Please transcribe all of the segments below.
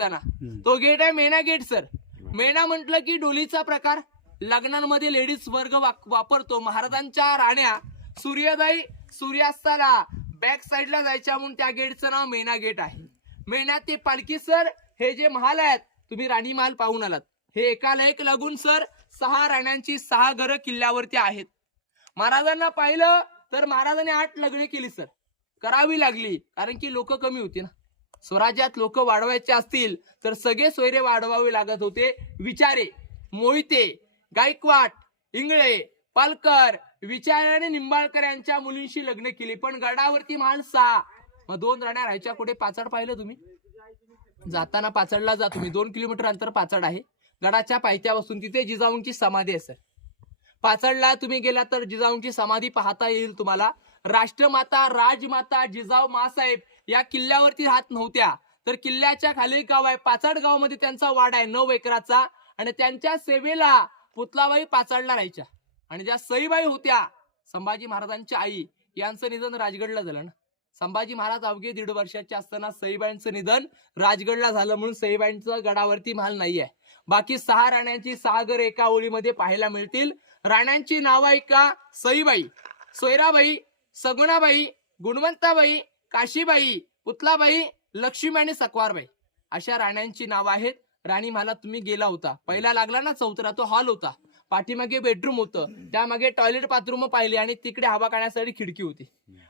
तो गेट आहे मेणा get sir. मेणा म्हटलं की डोलीचा प्रकार लग्नांमध्ये लेडीज वर्ग वापरतो. महाराजांच्या राण्या सूर्योदय सूर्यास्ताला बॅक साईडला जायच्या म्हणून त्या गेटचं नाव मेणा गेट आहे. मेणा ते पालखी सर हे जे महाल आहेत तुम्ही राणी महाल पाहून आलात हे एकाला एक लागून सर 6 राण्यांची 6 घरं किल्ल्यावरती आहेत. महाराजांना पाहिलं तर महाराजांनी 8 लग्ने केली सर. करावी लागली कारण की लोक कमी होती ना. स्वराज्यात लोक वाढवायचे असतील तर सगळे सोयरे वाढवावे लागत होते. विचारे मोहिते गायकवाड इंगळे पालकर विचारे आणि निंबाळकर यांच्या मुलींशी लग्न केली. पण गडावरती महाल 6 मग 2 राण्या राहायच्या. कुठे पाचड पाहिलं तुम्ही जाताना पाचडला जा तुम्ही 2 किलोमीटर अंतर पाचड आहे. गडाच्या पायथ्यापासून तिथे जिजाऊंची समाधी आहे सर. पाचडला तुम्ही गेला तर जिजाऊंची समाधी पाहता येईल तुम्हाला. राष्ट्रमाता राजमाता जिजाऊ मासाहेब या किल्ल्यावरती राहत नव्हत्या तर किल्ल्याच्या खाली गाव आहे पाचड गावामध्ये त्यांचा वाडा आहे 9 एकराचा. आणि त्यांच्या सेवेला पुतलाबाई पाचडला राहायच्या. आणि ज्या सईबाई होत्या संभाजी महाराजांच्या आई यांचं निधन राजगडला झालं ना. संभाजी महाराज अवघे 1.5 वर्षाचे असताना सईबाईंचं निधन राजगडला झालं म्हणून सईबाईंचं गडावरती महाल नाही आहे. बाकी 6 राण्यांची 6 घर एका ओळीमध्ये पाहायला मिळतील. राण्यांची नावं ऐका. सईबाई सोयराबाई सगुणाबाई गुणवंताबाई काशीबाई पुतलाबाई लक्ष्मी आणि सकवारबाई अशा राण्यांची नावं आहेत. राणी महालात तुम्ही गेला होता पहिला लागला ना चौथरा तो हॉल होता. पाठीमागे बेडरूम होतं त्यामागे टॉयलेट बाथरूम पाहिले आणि तिकडे हवा काढण्यासाठी खिडकी होती.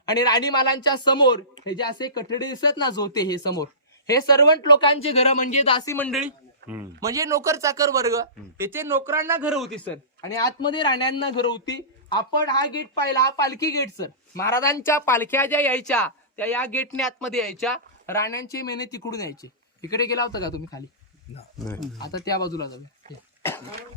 आणि राणी महालांच्या समोर हे जे असे कठडे दिसत ना झोते हे समोर हे सर्वंट लोकांची घरं म्हणजे दासी मंडळी म्हणजे नोकर चाकर वर्ग. येथे नोकरांना घरं होती सर आणि आतमध्ये राण्यांना घरं होती. आपण हा गेट पाहिला हा पालखी गेट सर. महाराजांच्या पालख्या ज्या यायच्या त्या या गेटने आतमध्ये यायच्या. राण्यांची मेने तिकडून यायचे. इकडे गेला होता का तुम्ही खाली आता त्या बाजूला जाऊया.